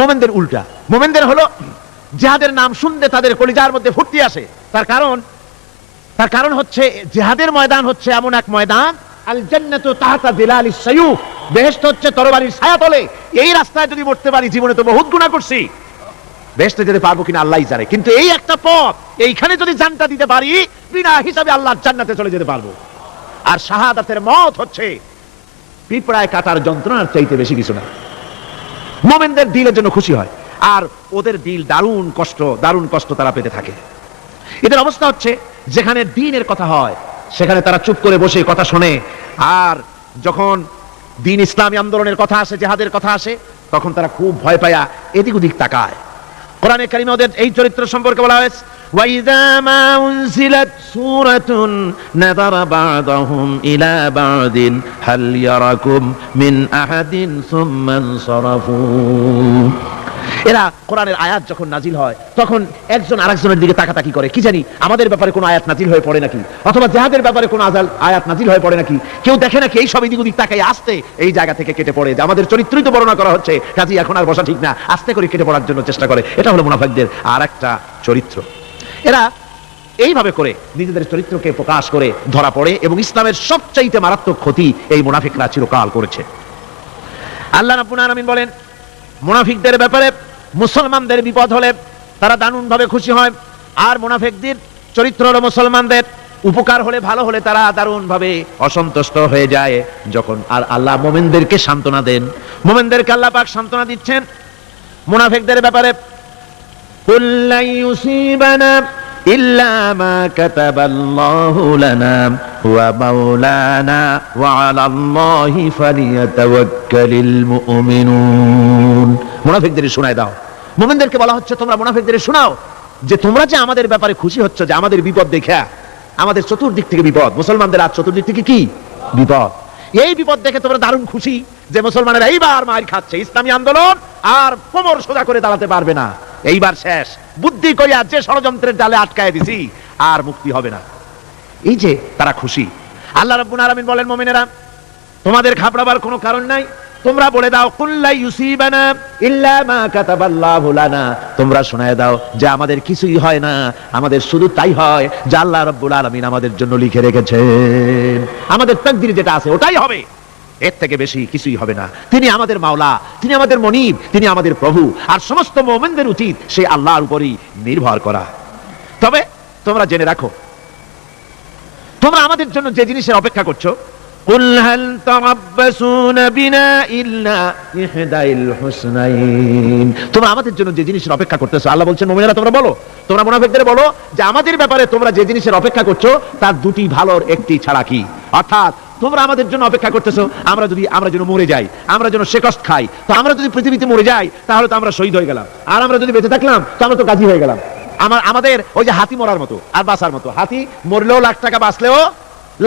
মোমেনদের উল্টা। মোমেনদের হলো জিহাদের নাম শুনতে তাদের কলিজার মধ্যে ফুর্তি আসে। তার কারণ হচ্ছে জিহাদের ময়দান হচ্ছে এমন এক ময়দান, আল জান্নাতু তাহতা যিলালিস সায়ুফ, বেহেশত হচ্ছে তরবারির ছায়াতলে। এই রাস্তায় যদি মরতে পারি, জীবনে তো বহুত গুনাহ করছি, বেহেশতে যেতে পারবো কিনা আল্লাহই জানে, কিন্তু এই একটা পথ, এইখানে যদি জানটা দিতে পারি বিনা হিসাবে আল্লাহর জান্নাতে চলে যেতে পারবো। আর শাহাদাতের মত হচ্ছে পিঁপড়ায় কাটার যন্ত্রণার চাইতে বেশি কিছু না। মোমেনদের দিলের জন্য খুশি হয়, আর ওদের দিল দারুণ কষ্ট তারা পেতে থাকে। এদের অবস্থা হচ্ছে যেখানে দ্বীনের কথা হয় সেখানে তারা চুপ করে বসে কথা শোনে, আর যখন দ্বীন ইসলামী আন্দোলনের কথা আসে, জিহাদের কথা আসে, তখন তারা খুব ভয় পায়া এদিক ওদিক তাকায়। কোরআনে কারিমে ওদের এই চরিত্র সম্পর্কে বলা হয়েছে, ওয়াইযা মা উনজিলাত সূরাতুন নাযারা বা'দাহুম ইলা বা'দিন হাল ইয়ারাকুম মিন আহাদিন সুম্মা ইনসারাফু। এরা কোরআনের আয়াত যখন নাজিল হয় তখন একজন আরেকজনের দিকে তাকাতাকি করে, কি জানি আমাদের ব্যাপারে কোনো আয়াত নাজিল হয়ে পড়ে নাকি, অথবা জিহাদের ব্যাপারে কোনো আয়াত নাজিল হয়ে পড়ে নাকি। কেউ দেখে নাকি এই সব এদিক ওদিক তাকাই আসতে এই জায়গা থেকে কেটে পড়ে, যে আমাদের চরিত্রই তো বর্ণনা করা হচ্ছে, কাজী এখন আর বসা ঠিক না, আস্তে করে কেটে পড়ার জন্য চেষ্টা করে। এটা হলো মুনাফিকদের আর একটা চরিত্র। এরা এইভাবে করে নিজেদের চরিত্রকে প্রকাশ করে ধরা পড়ে, এবং ইসলামের সবচাইতে মারাত্মক ক্ষতি এই মুনাফিকরা চিরকাল করেছে। আল্লাহ রাব্বুল আলামিন বলেন, মুনাফিকদের ব্যাপারে মুসলমানদের বিপদ হলে তারা দারুণ ভাবে খুশি হয়, আর মুনাফিকদের চরিত্র হলো মুসলমানদের উপকার হলে, ভালো হলে তারা দারুণ ভাবে অসন্তুষ্ট হয়ে যায়। যখন আর আল্লাহ মুমিনদেরকে সান্ত্বনা দেন, মুমিনদেরকে আল্লাহ পাক সান্ত্বনা দিচ্ছেন মুনাফিকদের ব্যাপারে, কুল লা ইউসিবানা ইল্লা মা কাতাবাল্লাহু লানা ওয়া মাওলানা ওয়া আলাল্লাহি ফালিয়াতাওয়াক্কালিল মুমিনুন। মুনাফিকদের শোনায় দাও, মুমিনদেরকে বলা হচ্ছে তোমরা মুনাফিকদের শোনাও যে তোমরা যে আমাদের ব্যাপারে খুশি হচ্ছ, যে আমাদের বিপদ দেখে, আমাদের চতুর্দিক থেকে বিপদ, মুসলমানদের আর চতুর্দিক থেকে কি বিপদ, এই বিপদ দেখে তোমরা দারুণ খুশি যে মুসলমানেরা এইবার মার খাচ্ছে, ইসলামী আন্দোলন আর কোমর সোজা করে দাঁড়াতে পারবে না, এইবার শেষ, বুদ্ধি কইয়া যে ষড়যন্ত্রের জালে আটকায় দিছি আর মুক্তি হবে না। এই যে তারা খুশি। আল্লাহ রাব্বুল আলামিন বলেন, মুমিনেরা তোমাদের ঘাবড়াবার কোনো কারণ নাই, তোমরা বলে দাও কুল লা ইউসিবানা ইল্লা মা কাতাবাল্লাহু লানা, তোমরা শোনায় দাও যে আমাদের কিছুই হয় না, আমাদের শুধু তাই হয় যা আল্লাহ রাব্বুল আলামিন আমাদের জন্য লিখে রেখেছেন, আমাদের তাকদীরে যেটা আছে ওটাই হবে, এর থেকে বেশি কিছুই হবে না। তিনি আমাদের মাওলা, তিনি আমাদের মনিব, তিনি আমাদের প্রভু, আর সমস্ত মুমিনদের উচিত সেই আল্লাহর উপরই নির্ভর করা। তবে তোমরা জেনে রাখো, তোমরা আমাদের জন্য যে জিনিসের অপেক্ষা করছো, কুল হাল তারাব্বাসুনা বিনা ইল্লা ইহদাইল হুসনাইন, তোমরা আমাদের জন্য যে জিনিসের অপেক্ষা করতেছো, আল্লাহ বলছেন মুমিনেরা তোমরা বলো, তোমরা মুনাফিকদের বলো যে আমাদের ব্যাপারে তোমরা যে জিনিসের অপেক্ষা করছো তার দুটি ভালোর একটি ছাড়া কি, অর্থাৎ তোমরা আমাদের জন্য অপেক্ষা করতেছো আমরা যেন মরে যাই, আমরা যেন শেকস্ত খাই, তো আমরা যদি পৃথিবীতে মরে যাই তাহলে তো আমরা শহীদ হয়ে গেলাম, আর আমরা যদি বেঁচে থাকলাম তো আমরা তো গাজী হয়ে গেলাম। আমাদের ওই যে হাতি মরার মতো আর বাঁচার মতো, হাতি মরলেও লাখ টাকা, বাঁচলেও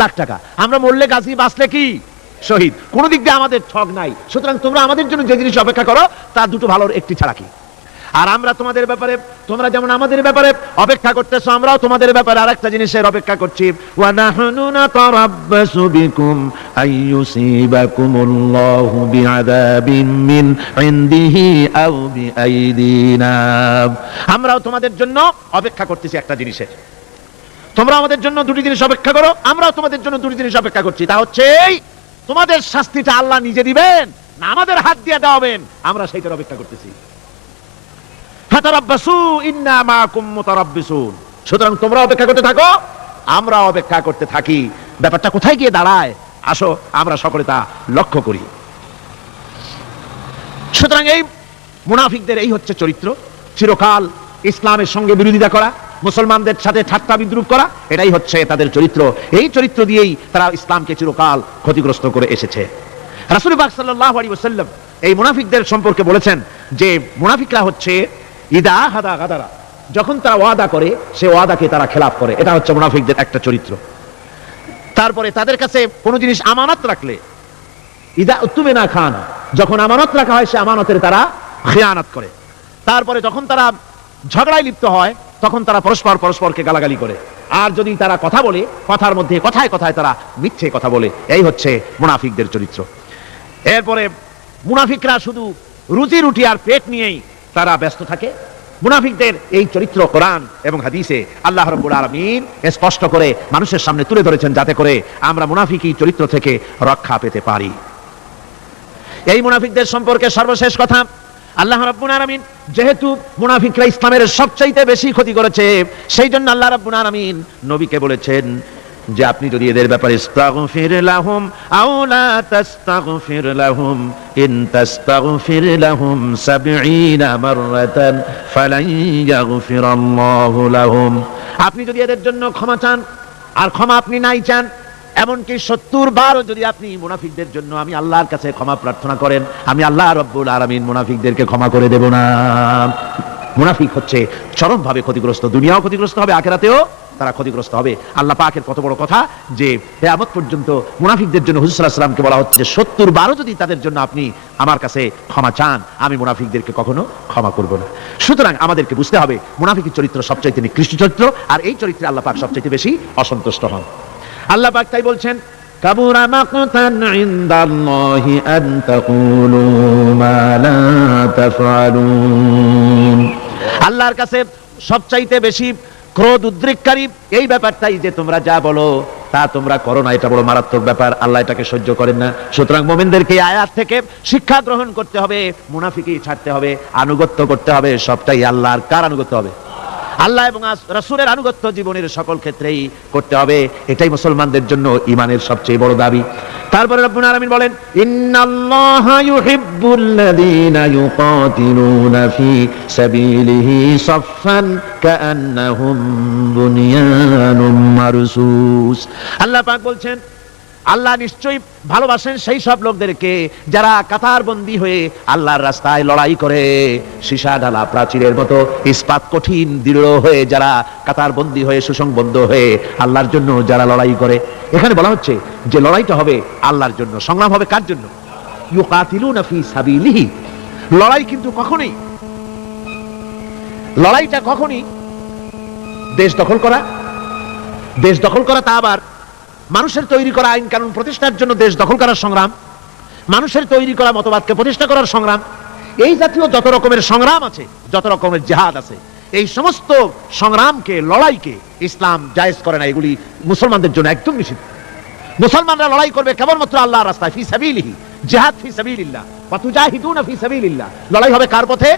লাখ টাকা, আমরা মরলে গাজী, বাঁচলে কি শহীদ, কোন দিক দিয়ে আমাদের ঠগ নাই। সুতরাং তোমরা আমাদের জন্য যে জিনিস অপেক্ষা করো তার দুটো ভালোর একটি ছাড়া কি, আর আমরা তোমাদের ব্যাপারে, তোমরা যেমন আমাদের ব্যাপারে অপেক্ষা করতেছো, আমরাও তোমাদের ব্যাপারে আরেকটা জিনিসের অপেক্ষা করছি, ওয়া নাহনু নাতারাব্বাসু বিকুম আইয়ুসিবাকুমুল্লাহু বিআযাবিন মিন ইনদিহি আও বিআইদিনা, আমরাও তোমাদের জন্য অপেক্ষা করতেছি একটা জিনিসের, তোমরা আমাদের জন্য দুটি জিনিস অপেক্ষা করো, আমরাও তোমাদের জন্য দুটি জিনিস অপেক্ষা করছি, তা হচ্ছে তোমাদের শাস্তিটা আল্লাহ নিজে দিবেন না আমাদের হাত দিয়ে দেওয়াবেন, আমরা সেইটার অপেক্ষা করতেছি। ফাতারাব্বাসু ইন্না মাআকুম মুতারাব্বিসুন, সুতরাং তোমরা অপেক্ষা করতে থাকো, আমরা অপেক্ষা করতে থাকি। ব্যাপারটা কোথায় গিয়ে দাঁড়ায় আসো আমরা সকলে তা লক্ষ্য করি। সুতরাং এই মুনাফিকদের এই হচ্ছে চরিত্র, চিরকাল ইসলামের সঙ্গে বিরোধিতা করা, মুসলমানদের সাথে ঠাট্টা বিদ্রুপ করা, এটাই হচ্ছে তাদের চরিত্র। এই চরিত্র দিয়েই তারা ইসলামকে চিরকাল ক্ষতিগ্রস্ত করে এসেছে। রাসূল পাক সাল্লাল্লাহু আলাইহি ওয়াসাল্লাম এই মুনাফিকদের সম্পর্কে বলেছেন যে মুনাফিকরা হচ্ছে ইদা হাদা গাদারা, যখন তারা ওয়াদা করে সে ওয়াদাকে তারা খেলাফ করে, এটা হচ্ছে মুনাফিকদের একটা চরিত্র। তারপরে তাদের কাছে কোনো জিনিস আমানত রাখলে, ইদা উতুমিনা খান, যখন আমানত রাখা হয় সে আমানতের তারা খেয়ানত করে। তারপরে যখন তারা ঝগড়ায় লিপ্ত হয় তখন তারা পরস্পরকে গালাগালি করে, আর যদি তারা কথা বলে কথার মধ্যে কথায় কথায় তারা মিথ্যে কথা বলে, এই হচ্ছে মুনাফিকদের চরিত্র। এরপরে মুনাফিকরা শুধু রুজি রুটি আর পেট নিয়েই তারা ব্যস্ত থাকে। মুনাফিকদের এই চরিত্র কোরআন এবং হাদিসে আল্লাহ রাব্বুল আলামিন স্পষ্ট করে মানুষের সামনে তুলে ধরেছেন, যাতে করে আমরা মুনাফিকি চরিত্র থেকে রক্ষা পেতে পারি। এই মুনাফিকদের সম্পর্কে সর্বশেষ কথা, আল্লাহ রাব্বুল আলামিন যেহেতু মুনাফিকরা ইসলামের সবচাইতে বেশি ক্ষতি করেছে, সেই জন্য আল্লাহ রাব্বুল আলামিন নবীকে বলেছেন যে আপনি যদি এদের ব্যাপারে ইস্তাগফির লাহুম আও লা তাস্তাগফির লাহুম ইন তাস্তাগফির লাহুম 70 মাররাতান ফালান ইয়াগফিরাল্লাহু লাহুম, আপনি যদি এদের জন্য ক্ষমা চান, আর ক্ষমা আপনি নাই চান, এমনকি 70 বারও যদি আপনি মুনাফিকদের জন্য আমি আল্লাহর কাছে ক্ষমা প্রার্থনা করেন, আমি আল্লাহ রাব্বুল আলামিন মুনাফিকদেরকে ক্ষমা করে দেব না। মুনাফিক হচ্ছে চরমভাবে ক্ষতিগ্রস্ত, দুনিয়াও ক্ষতিগ্রস্ত হবে, আখিরাতেও তারা ক্ষতিগ্রস্ত হবে। আল্লাহ পাকের কত বড় কথা যে কিয়ামত পর্যন্ত মুনাফিকদের জন্য হুজুর সাল্লাল্লাহু আলাইহি ওয়াসাল্লামকে বলা হচ্ছে যে 70 বারও যদি তাদের জন্য আপনি আমার কাছে ক্ষমা চান, আমি মুনাফিকদেরকে কখনো ক্ষমা করব না। সুতরাং আমাদেরকে বুঝতে হবে মুনাফিকের চরিত্র সবচাইতে নিকৃষ্ট চরিত্র, আর এই চরিত্রে আল্লাহ পাক সবচাইতে বেশি অসন্তুষ্ট হন। আল্লাহ পাক তাই বলছেন, কাবুরা মাকতান ইনদাল্লাহি আন তাকুলু মা লা তাফআলুন, আল্লাহর কাছে সবচাইতে বেশি ক্রোধ উদ্রেককারী এই ব্যাপারটাই যে তোমরা যা বলো তা তোমরা করো না, এটা বড় মারাত্মক ব্যাপার, আল্লাহ এটাকে সহ্য করেন না। সুতরাং মুমিনদেরকে এই আয়াত থেকে শিক্ষা গ্রহণ করতে হবে, মুনাফিকি ছাড়তে হবে, আনুগত্য করতে হবে, সবটাই আল্লাহর। কার আনুগত্য হবে? আল্লাহ এবং রাসূলের আনুগত্য জীবনের সকল ক্ষেত্রেই করতে হবে। এটাই মুসলমানদের জন্য ঈমানের সবচেয়ে বড় দাবি। তারপরে রব্বুল আলামিন বলেন, ইন্নাল্লাহা ইউহিব্বুল্লাযীনা ইউকাতিলুনা ফি সাবিলিহি সাফফান কাআন্নাহুম বুনিয়ানুম মারসুস। আল্লাহ পাক বলছেন, আল্লাহ নিশ্চয়ই ভালোবাসেন সেই সব লোকদেরকে যারা কাতারবন্দী হয়ে আল্লাহর রাস্তায় লড়াই করে, সীসা ঢালা প্রাচীরের মতো ইস্পাত কঠিন দৃঢ় হয়ে যারা কাতারবন্দী হয়ে সুসংবদ্ধ হয়ে আল্লাহর জন্য যারা লড়াই করে। এখানে বলা হচ্ছে যে লড়াইটা হবে আল্লাহর জন্য, সংগ্রাম হবে কার জন্য? ইউকাতিলুনা ফি সাবিলিহি। লড়াই কিন্তু লড়াইটা কখনই দেশ দখল করা, তা আবার মানুষের তৈরি করা আইন কানুন প্রতিষ্ঠার জন্য দেশ দখল করার সংগ্রাম, মানুষের তৈরি করা মতবাদকে প্রতিষ্ঠা করার সংগ্রাম, এই জাতীয় যত রকমের সংগ্রাম আছে, যত রকমের জিহাদ আছে, এই সমস্ত সংগ্রামকে, লড়াইকে ইসলাম জায়েজ করে না। এগুলি মুসলমানদের জন্য একদম নিষিদ্ধ। মুসলমানরা লড়াই করবে কেবলমাত্র আল্লাহর রাস্তায়, ফি সাবিলিহি, জিহাদ ফি সাবিলিল্লাহ, ওয়া তুজাহিদুনা ফি সাবিলিল্লাহ। লড়াই হবে কার পথে?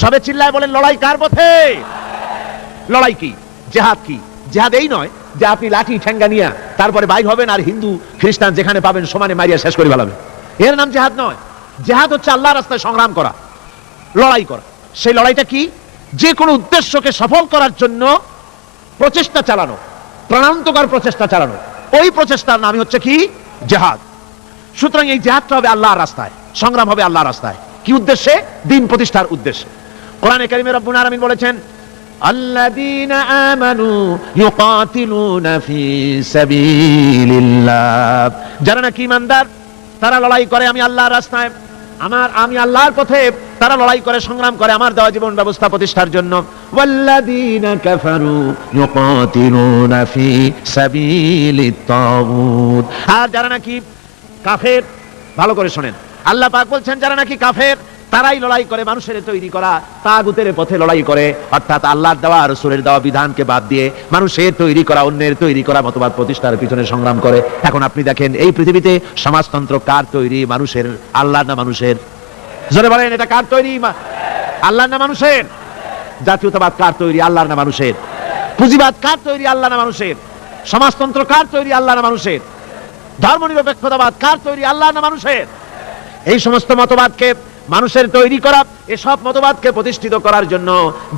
সবে চিল্লায় বলেন, লড়াই কার পথে? লড়াই কি? জিহাদ কি? জিহাদ এই নয় যে আপনি লাঠি ঠেঙ্গা নিয়ে তারপরে বাইর হবেন আর হিন্দু খ্রিস্টান যেখানে পাবেন সমানে মারিয়া শেষ করে ফেলাবেন, এর নাম জিহাদ নয়। জিহাদ হচ্ছে আল্লাহর রাস্তায় সংগ্রাম করা, লড়াই করা। সেই লড়াইটা কি? যে কোনো উদ্দেশ্যকে সফল করার জন্য প্রচেষ্টা চালানো, প্রাণান্তকর প্রচেষ্টা চালানো, ওই প্রচেষ্টার নামই হচ্ছে কি? জিহাদ। সুতরাং এই জিহাদটা হবে আল্লাহর রাস্তায়, সংগ্রাম হবে আল্লাহর রাস্তায়। কি উদ্দেশ্যে? দ্বীন প্রতিষ্ঠার উদ্দেশ্যে। কোরআনে কারীমে রব্বুল আলামিন বলেছেন, আল্লাযীনা আমানু ইউকাতিলুনা ফি সাবিলিল্লাহ, যারা নাকি ঈমানদার তারা লড়াই করে আমি আল্লাহর রাস্তায়, আমি আল্লাহর পথে তারা লড়াই করে, সংগ্রাম করে আমার দেওয়া জীবন ব্যবস্থা প্রতিষ্ঠার জন্য। ওয়াল্লাযীনা কাফারু ইউকাতিলুনা ফি সাবিলিত তাগুত, আর যারা নাকি কাফের, ভালো করে শুনেন, আল্লাহ পাক বলছেন যারা নাকি কাফের তারাই লড়াই করে মানুষের তৈরি করা তাগুতের পথে লড়াই করে, অর্থাৎ আল্লাহর দেওয়া রাসূলের দেওয়া বিধানকে বাদ দিয়ে মানুষের তৈরি করা, অন্যের তৈরি করা মতবাদ প্রতিষ্ঠার পিছনে সংগ্রাম করে। এখন আপনি দেখেন এই পৃথিবীতে সমাজতন্ত্র কার তৈরি? মানুষের। আল্লাহর না মানুষের? জোরে বলেন, এটা কার তৈরি? আল্লাহর না মানুষের? জাতীয়তাবাদ কার তৈরি? আল্লাহর না মানুষের? পুঁজিবাদ কার তৈরি? আল্লাহ না মানুষের? সমাজতন্ত্র কার তৈরি? আল্লাহ না মানুষের? ধর্মনিরপেক্ষতাবাদ কার তৈরি? আল্লাহ না মানুষের? এই সমস্ত মতবাদকে মানুষের তৈরি করা, এসব মতবাদকে প্রতিষ্ঠিত করার জন্য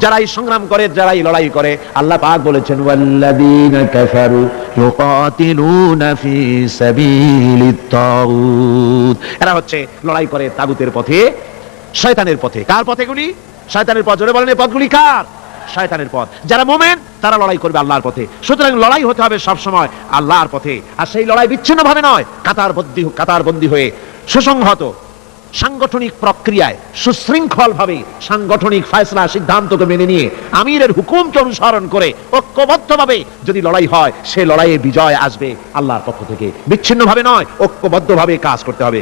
যারাই সংগ্রাম করে, যারাই লড়াই করে, আল্লাহ পাক বলেছেন ওয়াল্লাযীনা কাফারু ইউকাতিলুনা ফি সাবিলিত তাগুত, এরা হচ্ছে লড়াই করে তাগুতের পথে, শয়তানের পথে। কার পথে এগুলি? শয়তানের পথ। জোরে বলেন, এই পথগুলি কার? শয়তানের পথ। যারা মুমিন তারা লড়াই করবে আল্লাহর পথে। সুতরাং লড়াই হতে হবে সব সময় আল্লাহর পথে, আর সেই লড়াই বিচ্ছিন্ন ভাবে নয়, কাতারবন্দী হয়ে সুসংহত সাংগঠনিক প্রক্রিয়ায় সুশৃঙ্খল ভাবে সাংগঠনিক ফয়সালা সিদ্ধান্তকে মেনে নিয়ে আমিরের হুকুমকে অনুসরণ করে ঐক্যবদ্ধভাবে যদি লড়াই হয়, সে লড়াইয়ে বিজয় আসবে আল্লাহর পক্ষ থেকে। বিচ্ছিন্ন ভাবে নয়, ঐক্যবদ্ধভাবে কাজ করতে হবে।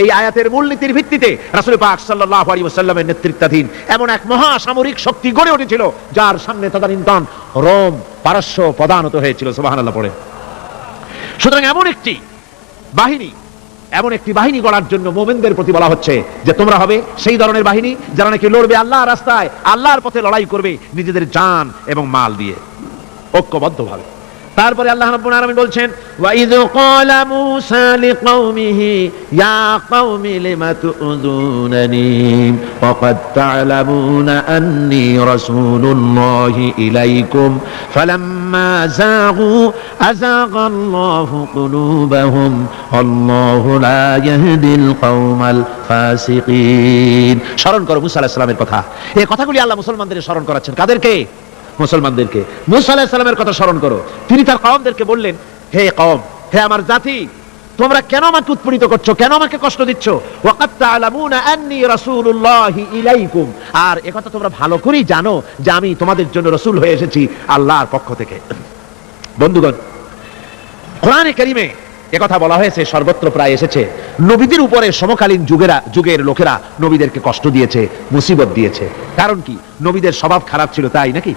এই আয়াতের মূলনীতির ভিত্তিতে রাসূল পাক সাল্লাল্লাহু আলাইহি ওয়াসাল্লামের নেতৃত্বাধীন এমন এক মহা সামরিক শক্তি গড়ে উঠেছিল, যার সামনে তদানীন্তন রোম পারস্য পদানত হয়েছিল। সুবহানাল্লাহ পড়ে। সুতরাং এমন একটি বাহিনী গড়ার জন্য মুমিনদের প্রতি বলা হচ্ছে যে তোমরা হবে সেই ধরনের বাহিনী যারা নাকি লড়বে আল্লাহর রাস্তায়, আল্লাহর পথে লড়াই করবে নিজেদের জান এবং মাল দিয়ে, ঐক্যবদ্ধভাবে। তারপরে আল্লাহ রাব্বুল আলামিন বলছেন, ওয়া ইয ক্বালা মূসা লিকাওমিহি ইয়া কওমি লিমা তুযুনানি ওয়া ক্বাদ তা'লামুনা আন্নী রাসূলুল্লাহি ইলাইকুম ফালাম্মা যাগু আযাগাল্লাহু কুলুবাহুম আল্লাহু লা ইয়াহদিল কওমাল ফাসিকিন। স্মরণ করো মূসা আলাইহিস সালামের কথা। এই কথাগুলি আল্লাহ মুসলমানদের স্মরণ করাচ্ছেন। কাদেরকে? মুসলমানদেরকে। মূসা আলাইহিস সালামের কথা স্মরণ করো। তিনি তার কওমদেরকে বললেন, হে কওম, হে আমার জাতি, তোমরা কেন আমাকে উৎপীড়িত করছো, কেন আমাকে কষ্ট দিচ্ছ? ওয়াকাদ তা'লামুনা আন্নী রাসূলুল্লাহি ইলাইকুম, আর একথা তোমরা ভালো করেই জানো যে আমি তোমাদের জন্য রাসূল হয়ে এসেছি আল্লাহর পক্ষ থেকে। বন্ধুগণ, কোরআনে কারীমে একথা বলা হয়েছে, সর্বত্র প্রায় এসেছে, নবীদের উপরে সমকালীন যুগের লোকেরা নবীদেরকে কষ্ট দিয়েছে, মুসিবত দিয়েছে। কারণ কি? নবীদের স্বভাব খারাপ ছিল, তাই নাকি?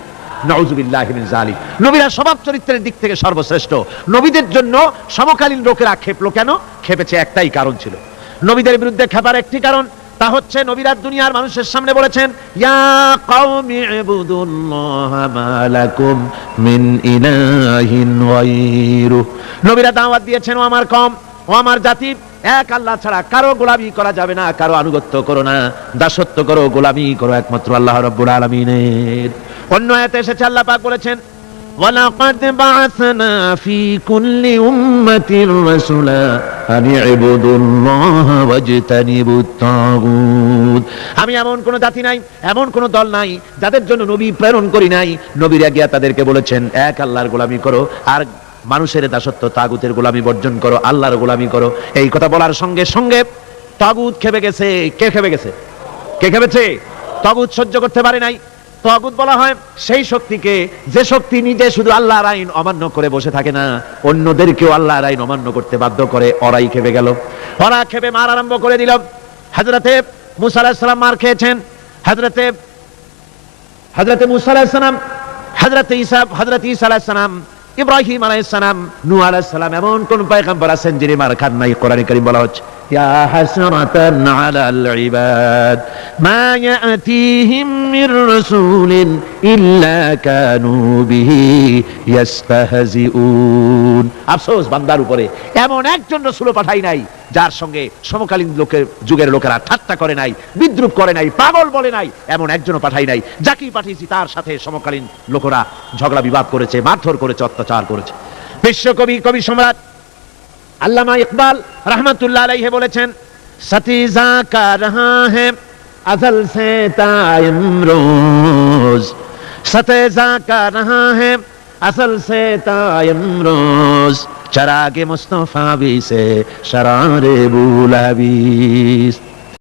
নাউযুবিল্লাহি মিন যালিক। নবীরা স্বভাব চরিত্রের দিক থেকে সর্বশ্রেষ্ঠ। নবীদের জন্য সমকালীন লোকেরা খেপলো কেন? খেপেছে একটাই কারণ ছিল। নবীদের বিরুদ্ধে খেপার একটি কারণ, তা হচ্ছে নবীরা দুনিয়ার মানুষের সামনে বলেছেন, ইয়া কওমি ইবুদুল্লাহা মা লাকুম মিন ইলাহিন গায়রু। নবীরা দাওয়াত দিয়েছেন, ও আমার কওম, ও আমার জাতি, এক আল্লাহ ছাড়া কারো গোলামি করা যাবে না, কারো আনুগত্য করো না, দাসত্ব করো, গোলামি করো একমাত্র আল্লাহ রাব্বুল আলামিনের। অন্য আয়াতে এসেছে, আল্লাহ পাক বলেছেন, ওয়ালাকাদ বা'আসনা ফি কুল্লি উম্মাতির রাসূলা আন ইবুদুল্লাহা ওয়াজতানিবুত তাগুত। আমি এমন কোন জাতি নাই, এমন কোন দল নাই যাদের জন্য নবী প্রেরণ করি নাই। নবীরা গিয়া তাদেরকে বলেছেন, এক আল্লাহর গোলামি করো, আর মানুষের দাসত্ব, তাগুতের গোলামি বর্জন করো, আল্লাহর গোলামি করো। এই কথা বলার সঙ্গে সঙ্গে তাগুত খেপে গেছে। কে খেপে গেছে? কে খেপেছে? তাগুত সহ্য করতে পারে নাই। তাগুত বলা হয় সেই শক্তিকে, যে শক্তি নিজে শুধু আল্লাহর আইন অমান্য করে বসে থাকে না, অন্যদেরকেও আল্লাহর আইন অমান্য করতে বাধ্য করে। ওরাই খেপে গেল। ওরা খেপে মার আরম্ভ করে দিল। হযরতে মূসা আলাইহিস সালাম মার খেয়েছেন। হযরতে মূসা আলাইহিস সালাম, হযরতে ঈসা আলাইহিস সালাম, ইব্রাহিম আলাইহিস সালাম, নূহ আলাইহিস সালাম, এমন কোন পয়গম্বর আছেন যিনি মার খান নাই? কোরআনে কারীম বলা হচ্ছে, ইয়া হাসরাতান আলাল ইবাদ মা ইয়াতিহিম মির রাসূলিন ইল্লা কানু বিহি ইস্তাহজিউন। আফসোস বান্দার উপরে, এমন একজন রাসূল পাঠাই নাই যার সঙ্গে সমকালীন যুগের লোকেরা ঠাট্টা করে নাই, বিদ্রুপ করে নাই, পাগল বলে নাই। এমন একজনও পাঠাই নাই। যাকেই পাঠিয়েছি তার সাথে সমকালীন লোকেরা ঝগড়া বিবাদ করেছে, মারধর করেছে, অত্যাচার করেছে। বিশ্বকবি, কবি সম্রাট আল্লামা ইকবাল রহমাতুল্লাহ আলাইহি বলেছেন, সতীজা কা রহা হ্যায় আজল সে তা ইমরোজ, সতীজা কা রহা হ্যায় আসল সে তা ইমরোজ, चरागे मुस्तफा भी से शरारे बुलाबीस।